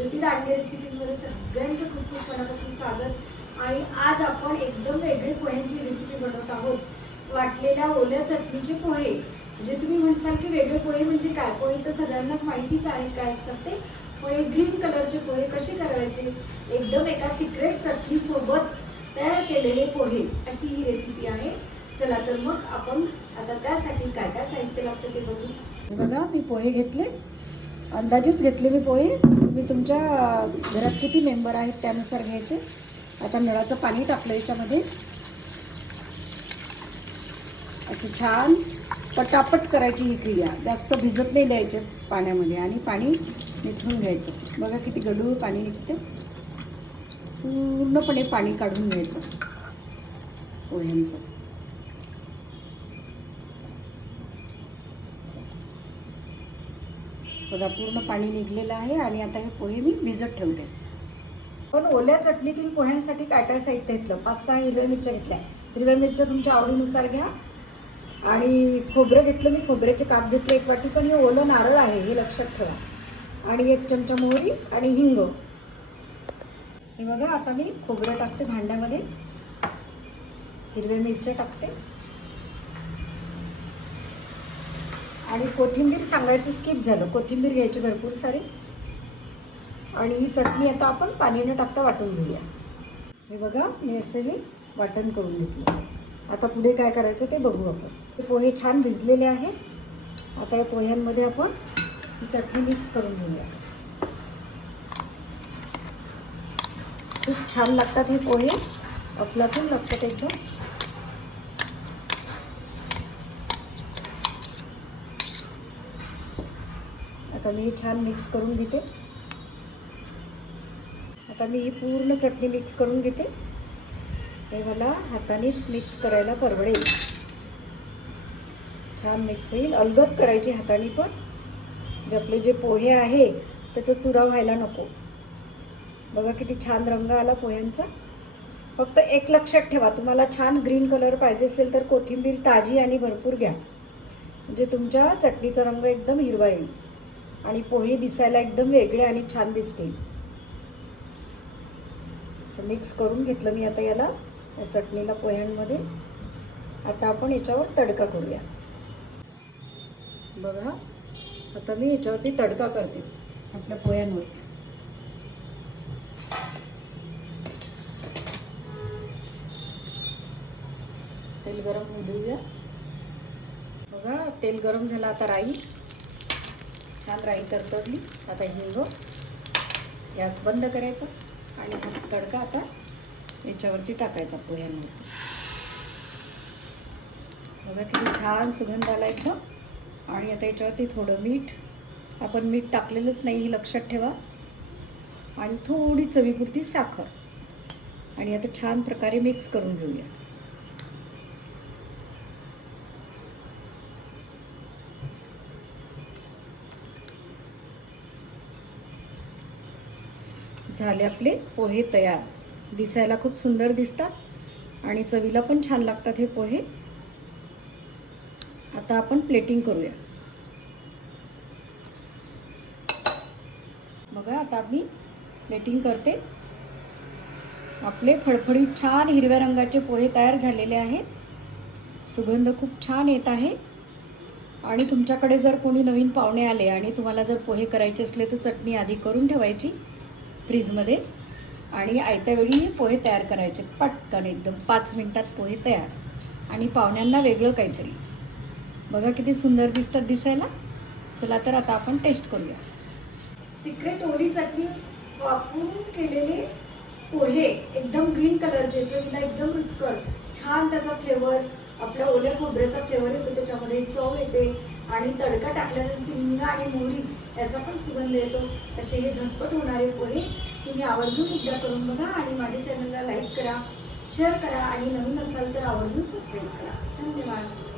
ज्योती दांडे रेसिपीजमध्ये सगळ्यांचं खूप खूप मनापासून स्वागत. आणि आज आपण एकदम वेगळी पोह्यांची रेसिपी बनवत आहोत. वाटलेल्या ओल्या चटणीचे पोहे. म्हणजे तुम्ही म्हणसाल की वेगळे पोहे म्हणजे काय? पोहे तर सगळ्यांनाच माहितीच आहे काय असतात ते. पोहे ग्रीन कलरचे पोहे कसे करायचे? एकदम एका सिक्रेट चटणीसोबत तयार केलेले पोहे अशी ही रेसिपी आहे. चला तर मग आपण आता त्यासाठी काय काय साहित्य लागतं ते बघू. बघा मी पोहे घेतले. अंदाजेच घेतले मी पोहे. मी तुमच्या घरात किती मेंबर आहेत त्यानुसार घ्यायचे. आता नळाचं पाणी टाकलं याच्यामध्ये. अशी छान पटापट करायची ही क्रिया. जास्त भिजत नाही द्यायचे पाण्यामध्ये आणि पाणी निथळून घ्यायचं. बघा किती गडूळ पाणी निघते. पूर्णपणे पाणी काढून घ्यायचं. पोह्यांचं. बघा पूर्ण पाणी निघलेलं आहे आणि आता हे पोहे मी भिजत ठेवते. पण ओल्या चटणीतील पोह्यांसाठी काय काय साहित्य घेतलं? पाच सहा हिरव्या मिरच्या घेतल्या. हिरव्या मिरच्या तुमच्या आवडीनुसार घ्या. आणि खोबरं घेतलं मी. खोबऱ्याचे काप घेतले एक वाटी पण हे ओलं नारळ आहे हे लक्षात ठेवा. आणि एक चमचा मोहरी आणि हिंग. हे बघा आता मी खोबरं टाकते भांड्यामध्ये. हिरव्या मिरच्या टाकते. आणि कोथिंबीर सांगायचं स्किप झालं. कोथिंबीर घ्यायची भरपूर सारी. आणि ही चटणी आता आपण पाणी न टाकता वाटून घेऊया. हे बघा मी असं हे वाटण करून घेतलं. आता पुढे काय करायचं ते बघू आपण. हे पोहे छान भिजलेले आहेत. आता या पोह्यांमध्ये आपण ही चटणी मिक्स करून घेऊया. खूप छान लागतात हे पोहे. अफलातून लागतात एकदम. आता मी हे छान मिक्स करून घेते. आता मी ही पूर्ण चटणी मिक्स करून घेते. हे मला हातानेच मिक्स करायला परवडेल. छान मिक्स होईल. अलगद करायची हाताने पण. जे आपले जे पोहे आहे त्याचा चुरा व्हायला नको. बघा किती छान रंग आला पोह्यांचा. फक्त एक लक्षात ठेवा तुम्हाला छान ग्रीन कलर पाहिजे असेल तर कोथिंबीर ताजी आणि भरपूर घ्या. म्हणजे तुमच्या चटणीचा रंग एकदम हिरवा येईल. आणि पोहे दिसायला एकदम वेगळे आणि छान दिसतील. असं मिक्स करून घेतलं मी आता याला या चटणीला पोह्यांमध्ये. आता आपण याच्यावर तडका करूया. बघा आता मी याच्यावरती तडका करते आपल्या पोह्यांवर. तेल गरम होऊ देऊया. बघा तेल गरम झालं आता राई. छान राई तरतडली आता हिंग गॅस बंद करायचा आणि हा तडका आता याच्यावरती टाकायचा पोह्यांवरती. बघा किती छान सुगंध आला एकदम. आणि आता याच्यावरती थोडं मीठ. आपण मीठ टाकलेलंच नाही हे लक्षात ठेवा. आणि थोडी चवीपुरती साखर. आणि आता छान प्रकारे मिक्स करून घेऊया. झाले आपले पोहे तयार. दिसायला खूप सुंदर दिसतात आणि चवीला पण छान लागतात हे पोहे. आता आपण प्लेटिंग करूया. बघा आता मी प्लेटिंग करते. आपले फडफडीत छान हिरव्या रंगाचे पोहे तयार झालेले आहेत. सुगंध खूप छान येत आहे. आणि तुमच्याकडे जर कोणी नवीन पाहुणे आले आणि तुम्हाला जर पोहे करायचे असले तर चटणी आधी करून ठेवायची. फ्रीजमध्ये. आणि आयत्या वेळी पोहे तयार करायचे. पटकन एकदम पाच मिनटात पोहे तयार. आणि पाहुण्यांना वेगळं काहीतरी. बघा किती सुंदर दिसतात दिसायला. चला तर आता आपण टेस्ट करूया. सिक्रेट ओली चटणी वापरून केलेले पोहे. एकदम ग्रीन कलरचे चवीला एकदम रुचकर. छान त्याचा फ्लेवर आपल्या ओल्या खोबऱ्याचा फ्लेवर येतो त्याच्यामध्ये चव येते. आणि तडका टाकल्यानंतर हिंग आणि मोहरी याचा पण सुगंध येतो. असे हे झटपट होणारे पोहे तुम्ही आवर्जून एकदा करून बघा आणि माझ्या चॅनलला लाईक करा शेअर करा आणि नवीन असाल तर आवर्जून सबस्क्राईब करा. धन्यवाद.